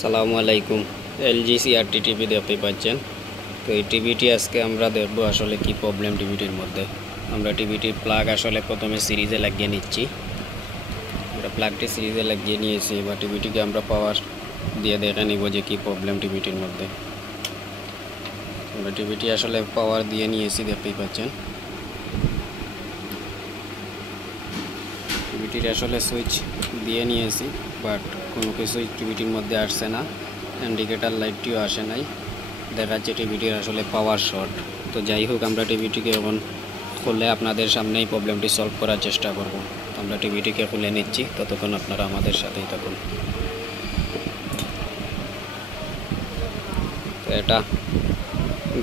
সালামু আলাইকুম। LG CRT TV দেখতে পাচ্ছেন। তো এই টিভিটি আজকে আমরা দেখব আসলে কি প্রবলেম টিভিটির মধ্যে। আমরা টিভিটির প্লাগ আসলে প্রথমে সিরিজে লাগিয়ে নিচ্ছি। আমরা প্লাগটি সিরিজে লাগিয়ে নিয়েছি, এবার টিভিটিকে আমরা পাওয়ার দিয়ে দেখে নিব যে কি প্রবলেম টিভিটির মধ্যে। আমরা টিভিটি আসলে পাওয়ার দিয়ে নিয়েছি, দেখতেই পাচ্ছেন। টিভিটির আসলে সুইচ দিয়ে নিয়েছি, বাট কোনো কিছুই টিভিটির মধ্যে আসছে না। ইন্ডিকেটার লাইটটিও আসে নাই, দেখাচ্ছে টিভিটির আসলে পাওয়ার শর্ট। তো যাই হোক, আমরা টিভিটিকে এখন খুলে আপনাদের সামনেই প্রবলেমটি সলভ করার চেষ্টা করব। আমরা টিভিটিকে খুলে নিচ্ছি, ততক্ষণ আপনারা আমাদের সাথেই থাকুন। তো এটা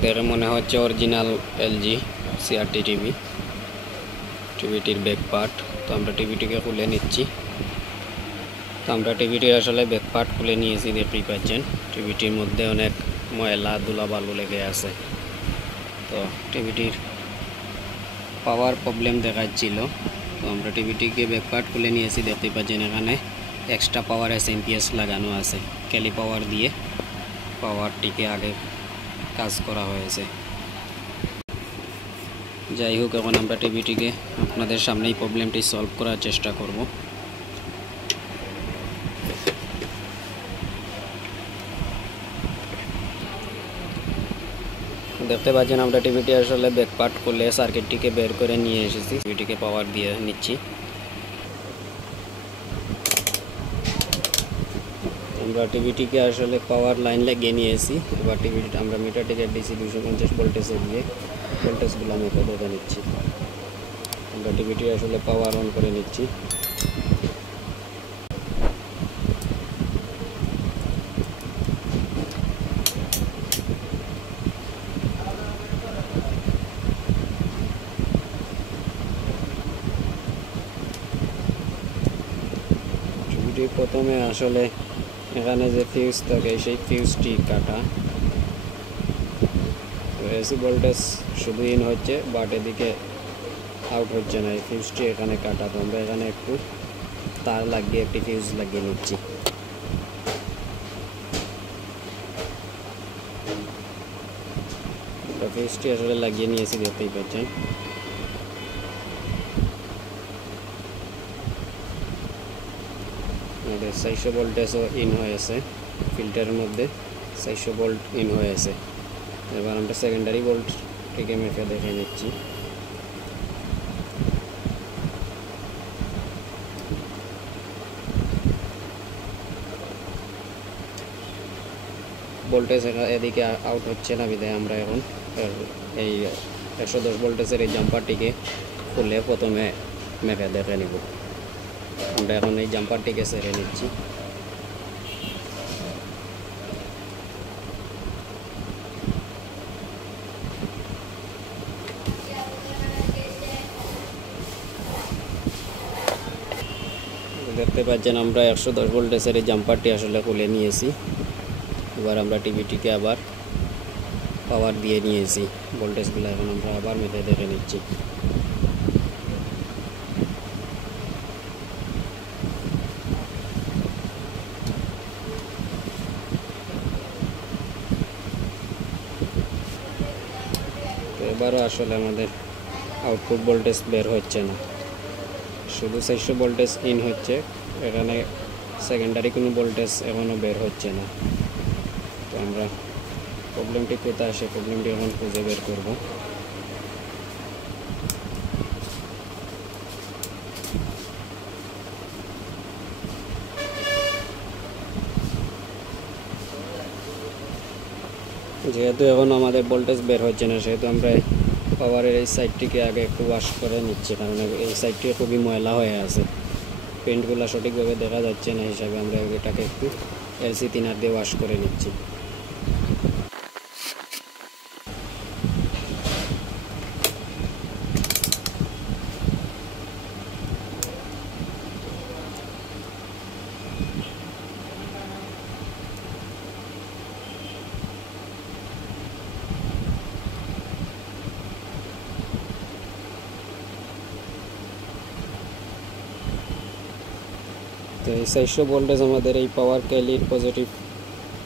দেখে মনে হচ্ছে অরিজিনাল এলজি সিআরটি টিভি, টিভিটির ব্যাক পার্ট। তো আমরা টিভিটিকে খুলে নিচ্ছি। তো আমরা টিভিটির আসলে ব্যাক পার্ট খুলে নিয়েছি, দেখতেই পাচ্ছেন। টিভিটির মধ্যে অনেক ময়লা ধুলা বালু লেগে আছে। তো টিভিটির পাওয়ার প্রবলেম দেখাচ্ছিল। তো আমরা টিভিটিকে ব্যাক পার্ট খুলে নিয়েছি, দেখতেই পাচ্ছেন। এখানে এক্সট্রা পাওয়ার এসএমপিএস লাগানো আছে। ক্যালি পাওয়ার দিয়ে পাওয়ারটিকে আগে কাজ করা হয়েছে। যাই হোক, এখন আমরা টিভিটিকে আপনাদের সামনেই প্রবলেমটি সলভ করার চেষ্টা করব। দেখতে পাচ্ছেন, আমরা টিভিটি আসলে ব্যাক পার্ট খুলে সার্কিটটিকে বের করে নিয়ে এসেছি। টিভিটিকে পাওয়ার দিয়ে নিচ্ছি। আমরা টিভিটিকে আসলে পাওয়ার লাইন লাগিয়ে নিয়েছি। এবার টিভিটি আমরা মিটারটিকে ডিসি 250 ভোল্টেজে দিয়ে ভোল্টেজগুলো আমি দেখে নিচ্ছি। আমরা টিভিটি আসলে পাওয়ার অন করে নিচ্ছি। টিভিটি প্রথমে আসলে এখানে যে ফিউজ থাকে সেই ফিউজটি কাটা। এসি ভোল্টেজ শুধু ইন হচ্ছে, বাট এদিকে আউট হচ্ছে না। এই ফিউজটি এখানে কাটা। তো আমরা এখানে একটু তার লাগিয়ে একটি ফিউজ লাগিয়ে নিচ্ছি। ফিউজটি আসলে লাগিয়ে নিয়েছি, দেখতেই পাচ্ছেন। আমাদের 400 ভোল্টেজও ইন হয়েছে। ফিল্টারের মধ্যে 400 ভোল্ট ইন হয়েছে। এবার আমরা সেকেন্ডারি ভোল্টটিকে মেপে দেখে নিচ্ছি। ভোল্টেজ এদিকে আউট হচ্ছে না, বিধায় আমরা এখন এই 110 ভোল্টেজের এই জাম্পারটিকে খুলে প্রথমে মেপে দেখে নিব। আমরা এখন এই জাম্পারটিকে ছেড়ে নিচ্ছি। দেখতে পাচ্ছেন, আমরা 110 ভোল্টেজের এই জাম্পারটি আসলে খুলে নিয়েছি। এবার আমরা টিভিটিকে আবার পাওয়ার দিয়ে নিয়েছি। ভোল্টেজগুলো এখন আমরা আবার মেপে দেখে নিচ্ছি। তো এবারও আসলে আমাদের আউটপুট ভোল্টেজ বের হচ্ছে না, শুধু 400 ভোল্টেজ ইন হচ্ছে। এখানে সেকেন্ডারি কোনো ভোল্টেজ এখনও বের হচ্ছে না। তো আমরা প্রবলেমটি কোথায় আসে, প্রবলেমটি এখন খুঁজে বের করব। যেহেতু এখন আমাদের ভোল্টেজ বের হচ্ছে না, সেহেতু আমরা পাওয়ারের এই সাইডটিকে আগে একটু ওয়াশ করে নিচ্ছি, কারণ এই সাইডটি খুবই ময়লা হয়ে আছে। পেন্টগুলো সঠিকভাবে দেখা যাচ্ছে না হিসাবে আমরা এটাকে একটু এলসি থিনার দিয়ে ওয়াশ করে নিচ্ছি। তো এই 400 ভোল্টেজ আমাদের এই পাওয়ার ক্যালির পজিটিভ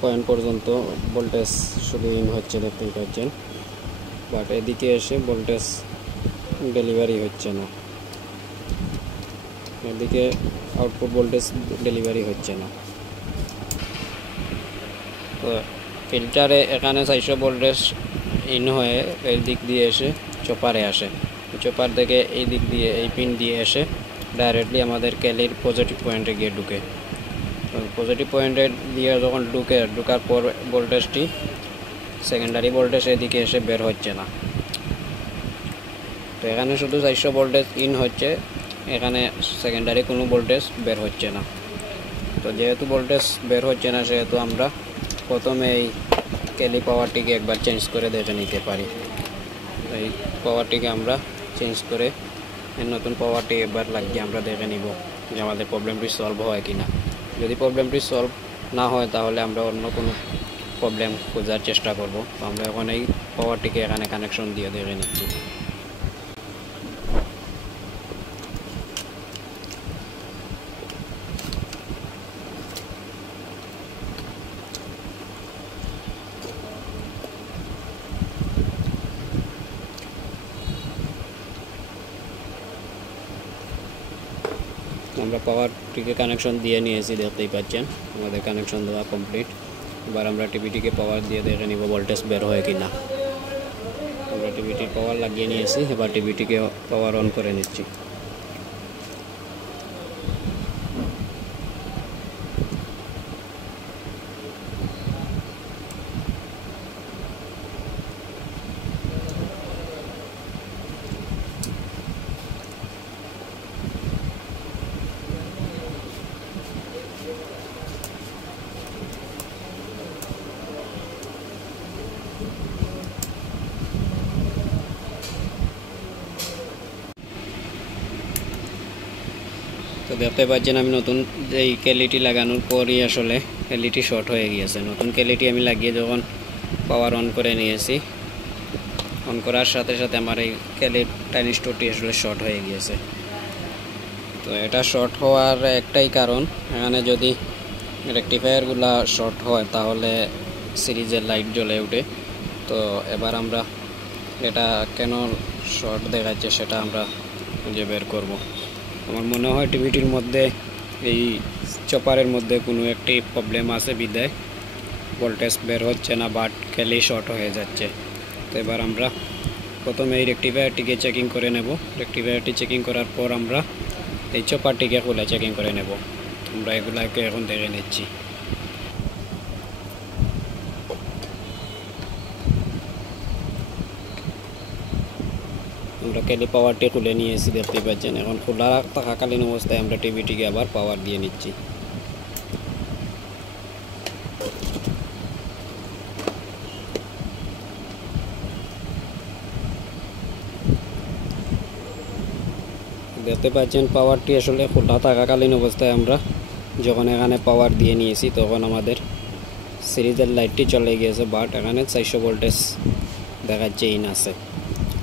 পয়েন্ট পর্যন্ত ভোল্টেজ শুধু ইন হচ্ছে, দেখতেই পাচ্ছেন, বাট এদিকে এসে ভোল্টেজ ডেলিভারি হচ্ছে না, এদিকে আউটপুট ভোল্টেজ ডেলিভারি হচ্ছে না। তো ফিল্টারে এখানে 400 ভোল্টেজ ইন হয়ে এই দিক দিয়ে এসে চপারে আসে, চপার থেকে এই দিক দিয়ে এই পিন দিয়ে এসে ডাইরেক্টলি আমাদের ক্যালির পজিটিভ পয়েন্টে গিয়ে ঢুকে। পজিটিভ পয়েন্টে দিয়ে যখন ঢুকার পর ভোল্টেজটি সেকেন্ডারি ভোল্টেজ এদিকে এসে বের হচ্ছে না। তো এখানে শুধু 400 ভোল্টেজ ইন হচ্ছে, এখানে সেকেন্ডারি কোনো ভোল্টেজ বের হচ্ছে না। তো যেহেতু ভোল্টেজ বের হচ্ছে না, সেহেতু আমরা প্রথমে এই ক্যালি পাওয়ারটিকে একবার চেঞ্জ করে দেখে নিতে পারি। এই পাওয়ারটিকে আমরা চেঞ্জ করে নতুন পাওয়ারটি একবার লাগিয়ে আমরা দেখে নিব যে আমাদের প্রবলেমটি সলভ হয় কি না। যদি প্রবলেমটি সলভ না হয় তাহলে আমরা অন্য কোনো প্রবলেম খোঁজার চেষ্টা করব। তো আমরা এখন এই পাওয়ারটিকে এখানে কানেকশন দিয়ে দেখে নিচ্ছি। আমরা পাওয়ারটিকে কানেকশন দিয়ে নিয়েছি, দেখতেই পাচ্ছেন আমাদের কানেকশন দেওয়া কমপ্লিট। এবার আমরা টিভিটিকে পাওয়ার দিয়ে দেখে নিব ভোল্টেজ বের হয় কি না। আমরা টিভিটির পাওয়ার লাগিয়ে নিয়েছি, এবার টিভিটিকে পাওয়ার অন করে নিচ্ছি। তো দেখতে পাচ্ছেন আমি নতুন এই ক্যালিটি লাগানোর পরই আসলে ক্যালিটি শর্ট হয়ে গিয়েছে। নতুন ক্যালিটি আমি লাগিয়ে যখন পাওয়ার অন করে নিয়েছি, অন করার সাথে সাথে আমার এই ক্যালির ট্রানজিস্টরটি আসলে শর্ট হয়ে গিয়েছে। তো এটা শর্ট হওয়ার একটাই কারণ, এখানে যদি রেকটিফায়ারগুলো শর্ট হয় তাহলে সিরিজের লাইট জ্বলে ওঠে। তো এবার আমরা এটা কেন শর্ট দেখাচ্ছে সেটা আমরা খুঁজে বের করব। আমার মনে হয় টিভিটির মধ্যে এই চপারের মধ্যে কোনো একটি প্রবলেম আছে, বিদায় ভোল্টেজ বের হচ্ছে না, বাট ক্যালি শর্ট হয়ে যাচ্ছে। তো এবার আমরা প্রথমে এই রেকটিফায়ারটিকে চেকিং করে নেব। রেকটিফায়ারটি চেকিং করার পর আমরা এই চপারটিকে খুলে চেকিং করে নেব। আমরা এগুলাকে এখন দেখে নিচ্ছি। আমরা ক্যালি পাওয়ারটি খুলে নিয়েছি, দেখতে পাচ্ছেন। এখন খোলা থাকাকালীন অবস্থায় আমরা টিভিটিকে আবার পাওয়ার দিয়ে নিচ্ছি। দেখতে পাচ্ছেন পাওয়ারটি আসলে খোলা থাকাকালীন অবস্থায় আমরা যখন এখানে পাওয়ার দিয়ে নিয়েছি তখন আমাদের সিরিজের লাইটটি চলে গিয়েছে, বাট এখানে 400 ভোল্টেজ দেখাচ্ছে ইন আছে।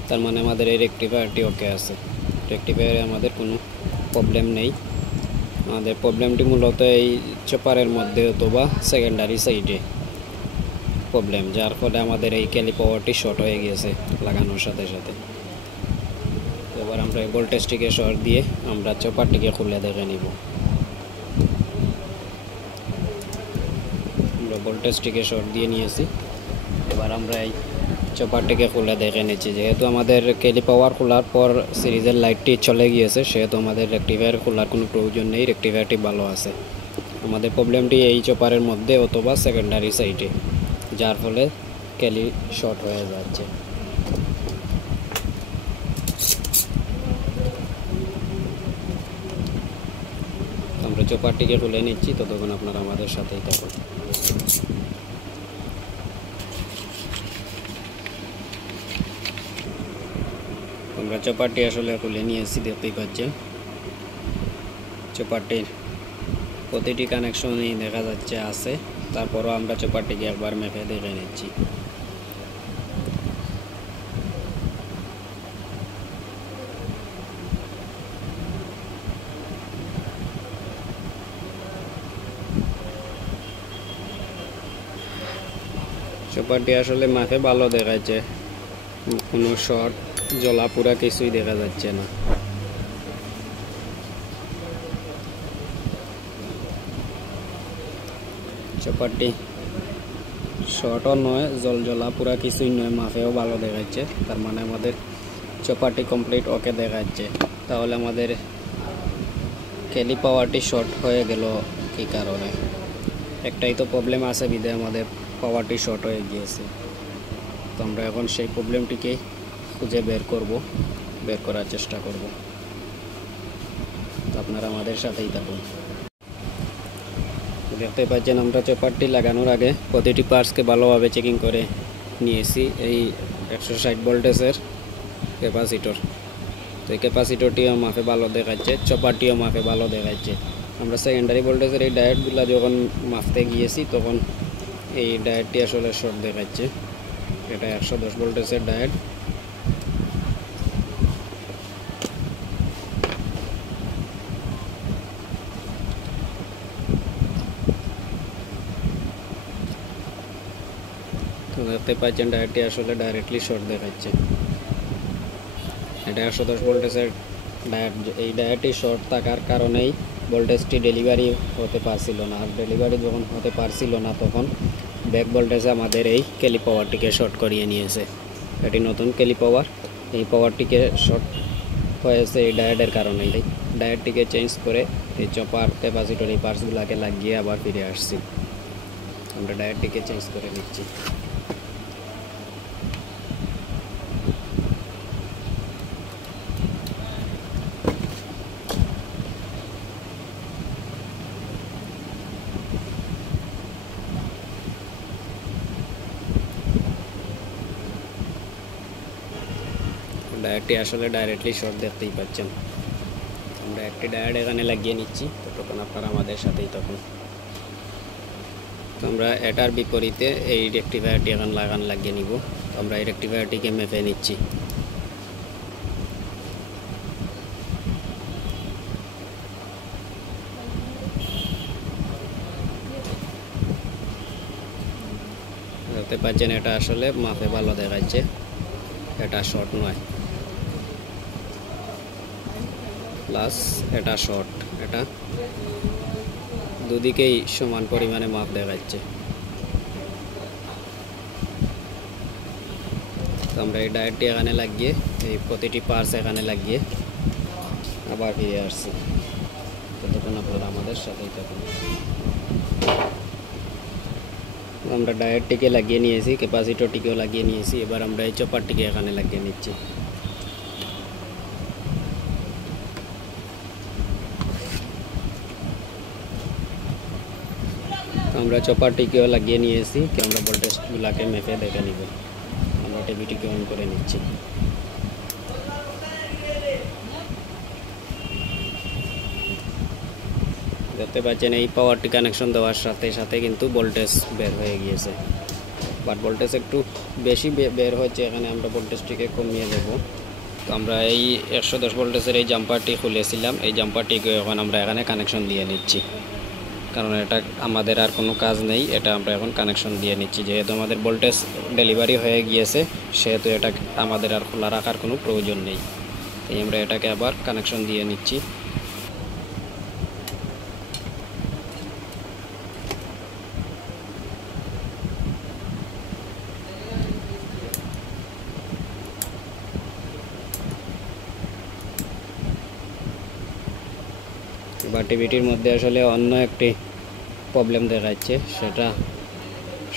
তার মানে আমাদের এই রেকটিফায়ারটি ওকে আছে, রেকটিফায়ারে আমাদের কোনো প্রবলেম নেই। আমাদের প্রবলেমটি মূলত এই চপারের মধ্যে অথবা সেকেন্ডারি সাইডে প্রবলেম, যার ফলে আমাদের এই ক্যালি পাওয়ারটি শর্ট হয়ে গিয়েছে লাগানোর সাথে সাথে। এবার আমরা এই ভোল্টেজটিকে শর্ট দিয়ে আমরা চপারটিকে খুলে দেখে নিব। আমরা ভোল্টেজটিকে শর্ট দিয়ে নিয়েছি, এবার আমরা এই চপারটিকে খুলে দেখে নিচ্ছি। যেহেতু আমাদের ক্যালি পাওয়ার খোলার পর সিরিজের লাইটটি চলে গিয়েছে, সেহেতু আমাদের রেকটিফায়ার খোলার কোনো প্রয়োজন নেই, রেকটিফায়ারটি ভালো আছে। আমাদের প্রবলেমটি এই চপারের মধ্যে অথবা সেকেন্ডারি সাইডে, যার ফলে ক্যালি শর্ট হয়ে যাচ্ছে। আমরা চপারটিকে খুলে নিচ্ছি, ততক্ষণ আপনারা আমাদের সাথেই থাকুন। আমরা চপারটি আসলে খুলে নিয়েছি, দেখতেই পাচ্ছেন। চপারটির প্রতিটি কানেকশনই দেখা যাচ্ছে আছে, তারপরও আমরা চপারটিকে একবার মেপে দেখে নিচ্ছি। চপারটি আসলে মাঠে ভালো দেখাচ্ছে, কোনো শর্ট জ্বলা পুরা কিছুই দেখা যাচ্ছে না। চপারটি শর্টও নয়, জল জ্বলা পুরা কিছুই নয়, মাফেও ভালো দেখাচ্ছে। তার মানে আমাদের চপারটি কমপ্লিট ওকে দেখাচ্ছে। তাহলে আমাদের কেলি পাওয়ারটি শর্ট হয়ে গেল কি কারণে? একটাই তো প্রবলেম আছে, বিধায় আমাদের পাওয়ারটি শর্ট হয়ে গিয়েছে। তো আমরা এখন সেই প্রবলেমটিকে খুঁজে বের করার চেষ্টা করব। তো আপনারা আমাদের সাথেই থাকুন। দেখতে পাচ্ছেন আমরা চপারটি লাগানোর আগে প্রতিটি পার্টসকে ভালোভাবে চেকিং করে নিয়েছি। এই 160 ভোল্টেজের ক্যাপাসিটর, তো এই ক্যাপাসিটরটিও মাপে ভালো দেখাচ্ছে, চপারটিও মাপে ভালো দেখাচ্ছে। আমরা সেকেন্ডারি ভোল্টেজের এই ডায়োডগুলো যখন মাপতে গিয়েছি তখন এই ডায়োডটি আসলে শর্ট দেখাচ্ছে। এটা 110 ভোল্টেজের ডায়োড। তো দেখতে পাচ্ছেন ডায়োডটি আসলে ডাইরেক্টলি শর্ট দেখাচ্ছে। এটা 110 ভোল্টেজের ডায়োড। এই ডায়োডটি শর্ট থাকার কারণেই ভোল্টেজটি ডেলিভারি হতে পারছিল না। আর ডেলিভারি যখন হতে পারছিল না তখন ব্যাক ভোল্টেজে আমাদের এই কেলি পাওয়ারটিকে শর্ট করিয়ে নিয়েছে। এটি নতুন কেলি পাওয়ার। এই পাওয়ারটিকে শর্ট হয়েছে এই ডায়োডের কারণেই। ডায়োডটিকে চেঞ্জ করে এই চপার ক্যাপাসিটর এই পার্টসগুলোকে লাগিয়ে আবার ফিরে আসছি। আমরা ডায়োডটিকে চেঞ্জ করে নিচ্ছি। ডায়োডটি আসলে ডাইরেক্টলি শর্ট দেখতেই পাচ্ছেন। আমরা একটি ডায়োড এখানে লাগিয়ে নিচ্ছি, ততক্ষণ আপনারা আমাদের সাথেই থাকুন। তো আমরা এটার বিপরীতে এই রেকটিফায়ারটি এখন লাগিয়ে নিব। তো আমরা এই রেকটিফায়ারটিকে মেপে নিচ্ছি। দেখতে পাচ্ছেন এটা আসলে মাপে ভালো দেখাচ্ছে, এটা শর্ট নয়। প্লাস এটা শর্ট, এটা দুদিকেই সমান পরিমাণে মাপ দেখাচ্ছে। তো আমরা এই ডায়োডটি এখানে লাগিয়ে এই প্রতিটি পার্টস এখানে লাগিয়ে আবার ফিরে আসছি। ততক্ষণ আপনারা আমাদের সাথেই থাকুন। আমরা ডায়োডটিকে লাগিয়ে নিয়েছি, ক্যাপাসিটরটিকেও লাগিয়ে নিয়েছি। এবার আমরা এই চপারটিকে এখানে লাগিয়ে নিচ্ছি। আমরা চপারটিকেও লাগিয়ে নিয়েছি, কি আমরা ভোল্টেজগুলোকে মেপে দেখে নিব। আমরা টিভিটিকে অন করে নিচ্ছি। দেখতে পাচ্ছেন এই পাওয়ারটি কানেকশন দেওয়ার সাথে সাথে কিন্তু ভোল্টেজ বের হয়ে গিয়েছে, বাট ভোল্টেজ একটু বেশি বের হচ্ছে। এখানে আমরা ভোল্টেজটিকে কমিয়ে দেব। তো আমরা এই 110 ভোল্টেজের এই জাম্পারটি খুলেছিলাম, এই জাম্পারটিকে এখন আমরা এখানে কানেকশন দিয়ে নিচ্ছি, কারণ এটা আমাদের আর কোনো কাজ নেই। এটা আমরা এখন কানেকশন দিয়ে নিচ্ছি, যেহেতু আমাদের ভোল্টেজ ডেলিভারি হয়ে গিয়েছে সেহেতু এটা আমাদের আর খোলা রাখার কোনো প্রয়োজন নেই। তাই আমরা এটাকে আবার কানেকশন দিয়ে নিচ্ছি। বা টিভিটির মধ্যে আসলে অন্য একটি প্রবলেম দেখাচ্ছে, সেটা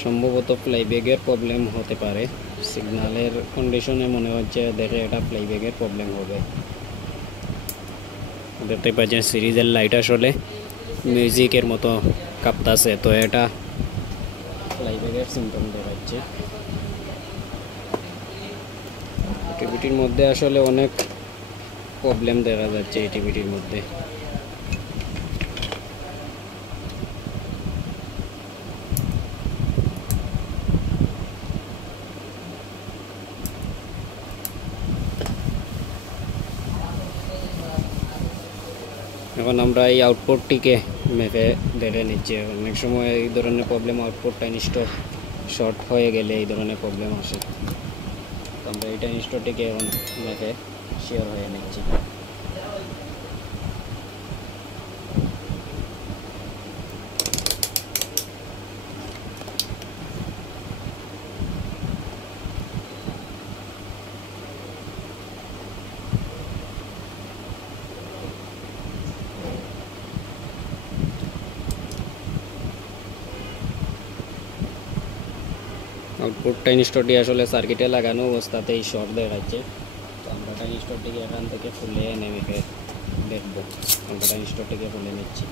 সম্ভবত প্লেব্যাকের প্রবলেম হতে পারে। সিগন্যালের কন্ডিশনে মনে হচ্ছে দেখে এটা প্লেব্যাকের প্রবলেম হবে। দেখতে পাচ্ছেন সিরিজের লাইট আসলে মিউজিকের মতো কাঁপতাছে, তো এটা প্লেব্যাকের সিমটম দেখাচ্ছে। টিভিটির মধ্যে আসলে অনেক প্রবলেম দেখা যাচ্ছে এই টিভিটির মধ্যে। এখন আমরা এই আউটপুটটিকে মেপে দেখে নিচ্ছি। অনেক সময় এই ধরনের প্রবলেম আউটপুটটা ইনস্টপ শর্ট হয়ে গেলে এই ধরনের প্রবলেম আসে। তো আমরা এই ট্রানজিস্টরটিকে এখন মেপে শিওর হয়ে নিচ্ছি। আউটপুট ট্রানজিস্টরটি আসলে সার্কিটে লাগানো অবস্থাতেই শর্ট দেখাচ্ছে। তো আমরা ট্রানজিস্টরটিকে এখান থেকে খুলে এনে মেপে দেখব। আমরা ট্রানজিস্টরটিকে খুলে নিচ্ছি।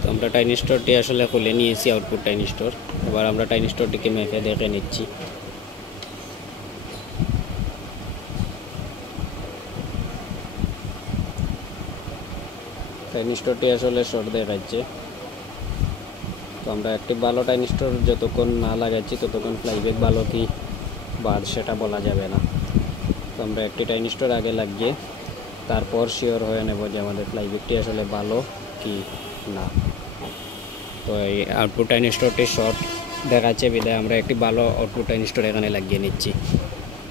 তো আমরা ট্রানজিস্টরটি আসলে খুলে নিয়েছি, আউটপুট ট্রানজিস্টর। এবার আমরা ট্রানজিস্টরটিকে মেপে দেখে নিচ্ছি। ট্রানজিস্টরটি আসলে শর্ট দেখাচ্ছে। তো আমরা একটি ভালো ট্রানজিস্টর যতক্ষণ না লাগাচ্ছি ততক্ষণ ফ্লাইব্যাক ভালো কি বাদ সেটা বলা যাবে না। তো আমরা একটি ট্রানজিস্টর আগে লাগিয়ে তারপর শিওর হয়ে নেব যে আমাদের ফ্লাইব্যাকটি আসলে ভালো কি না। তো এই আউটপুট ট্রানজিস্টরটি শর্ট দেখাচ্ছে বিধায় আমরা একটি ভালো আউটপুট ট্রানজিস্টর এখানে লাগিয়ে নিচ্ছি।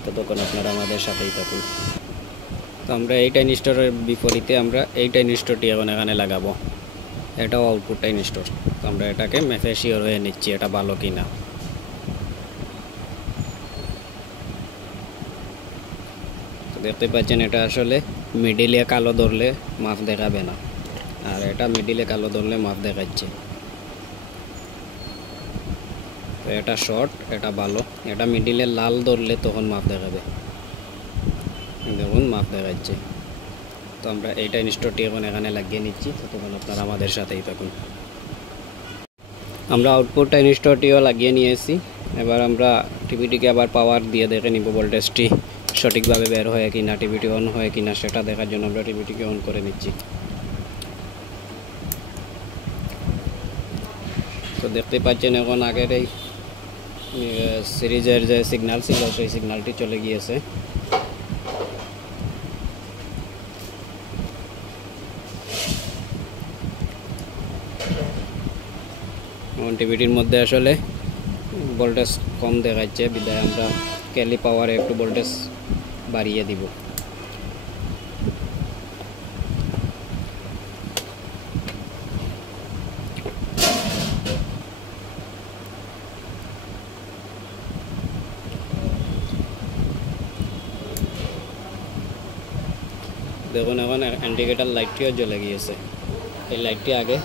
ততক্ষণ আপনারা আমাদের সাথেই থাকুন। তো আমরা এই ট্রানজিস্টরের বিপরীতে আমরা এই ট্রানজিস্টরটি এখন এখানে লাগাবো। এটাও আউটপুট ট্রানজিস্টর। তো আমরা এটাকে মেপে শিওর হয়ে নিচ্ছি এটা ভালো কি না। তো দেখতে পাচ্ছেন এটা আসলে মিডিলে কালো ধরলে মাপ দেখাবে না, আর এটা মিডিলে কালো ধরলে মাপ দেখাচ্ছে। তো এটা শর্ট, এটা ভালো। এটা মিডিলে লাল ধরলে তখন মাপ দেখাবে। দেখুন মাপ দেখাচ্ছে। তো আমরা এই ট্রানজিস্টরটি এখন এখানে লাগিয়ে নিচ্ছি। ততক্ষণ আপনারা আমাদের সাথেই থাকুন। আমরা আউটপুট ট্রানজিস্টরটিও লাগিয়ে নিয়েছি। এবার আমরা টিভিটিকে আবার পাওয়ার দিয়ে দেখে নিব ভোল্টেজটি সঠিকভাবে বের হয় কি না, টিভিটি অন হয় কি না সেটা দেখার জন্য আমরা টিভিটিকে অন করে নিচ্ছি। তো দেখতে পাচ্ছেন এখন আগের এই সিরিজের যে সিগন্যাল ছিল সেই সিগন্যালটি চলে গিয়েছে। টিভিটির মধ্যে আসলে ভোল্টেজ কম দেখাচ্ছে বিধায় আমরা ক্যালি পাওয়ারে একটু ভোল্টেজ বাড়িয়ে দিব। দেখুন এখন ইন্ডিকেটর লাইটটিও জ্বলে গিয়েছে। এই লাইটটি আগে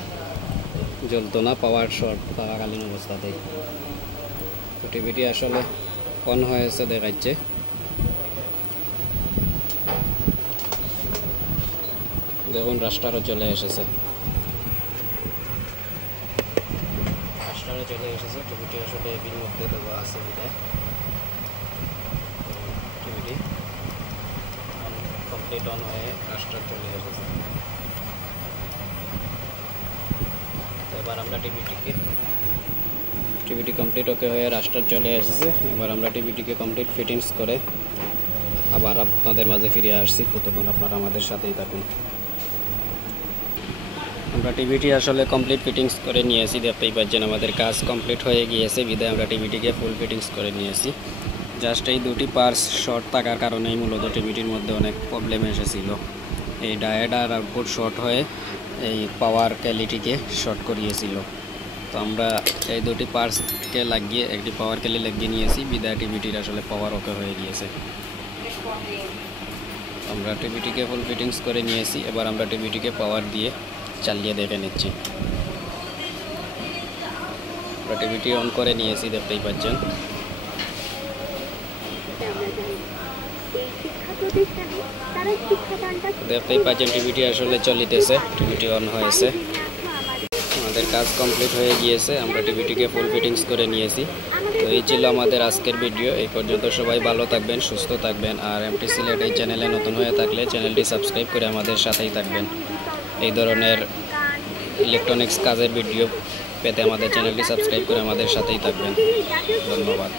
জ্বলতো না পাওয়ার শর্ট থাকাকালীন অবস্থাতেই। তো টিভিটি আসলে অন হয়েছে দেখাচ্ছে। দেখুন রাস্টারও চলে এসেছে। টিভিটি আসলে এর মধ্যে দেওয়া আছে বিধায় টিভিটি কমপ্লিট অন হয়ে রাস্টার চলে এসেছে। এবার আমরা টিভিটি কমপ্লিট ওকে হয়ে রাস্টার চলে এসেছে। এবার আমরা টিভিটিকে কমপ্লিট ফিটিংস করে আবার আপনাদের মাঝে ফিরে আসছি। ততক্ষণ আপনারা আমাদের সাথেই থাকুন। আমরা টিভিটি আসলে কমপ্লিট ফিটিংস করে নিয়েছি। দেখতেই পাচ্ছেন আমাদের কাজ কমপ্লিট হয়ে গিয়েছে বিধায় আমরা টিভিটিকে ফুল ফিটিংস করে নিয়েছি। জাস্ট এই দুটি পার্টস শর্ট থাকার কারণেই মূলত টিভিটির মধ্যে অনেক প্রবলেম এসেছিল। এই ডায়োড আর আউটপুট শর্ট হয়ে এই পাওয়ার ক্যালিটিকে শর্ট করিয়েছিল। তো আমরা এই দুটি পার্টসকে লাগিয়ে একটি পাওয়ার ক্যালি লাগিয়ে নিয়েছি বিধায় টিভিটির আসলে পাওয়ার ওকে হয়ে গিয়েছে। আমরা টিভিটিকে ফুল ফিটিংস করে নিয়েছি। এবার আমরা টিভিটিকে পাওয়ার দিয়ে চালিয়ে দেখে নিচ্ছি। আমরা টিভিটি অন করে নিয়েছি, দেখতেই পাচ্ছেন। দেখতেই পাচ্ছেন টিভিটি আসলে চলিতেছে, টিভিটি অন হয়েছে। আমাদের কাজ কমপ্লিট হয়ে গিয়েছে। আমরা টিভিটিকে ফুল ফিটিংস করে নিয়েছি। তো এই ছিল আমাদের আজকের ভিডিও। এই পর্যন্ত সবাই ভালো থাকবেন, সুস্থ থাকবেন। আর এমটি সিলেট এই চ্যানেলে নতুন হয়ে থাকলে চ্যানেলটি সাবস্ক্রাইব করে আমাদের সাথেই থাকবেন। এই ধরনের ইলেকট্রনিক্স কাজের ভিডিও পেতে আমাদের চ্যানেলটি সাবস্ক্রাইব করে আমাদের সাথেই থাকবেন। ধন্যবাদ।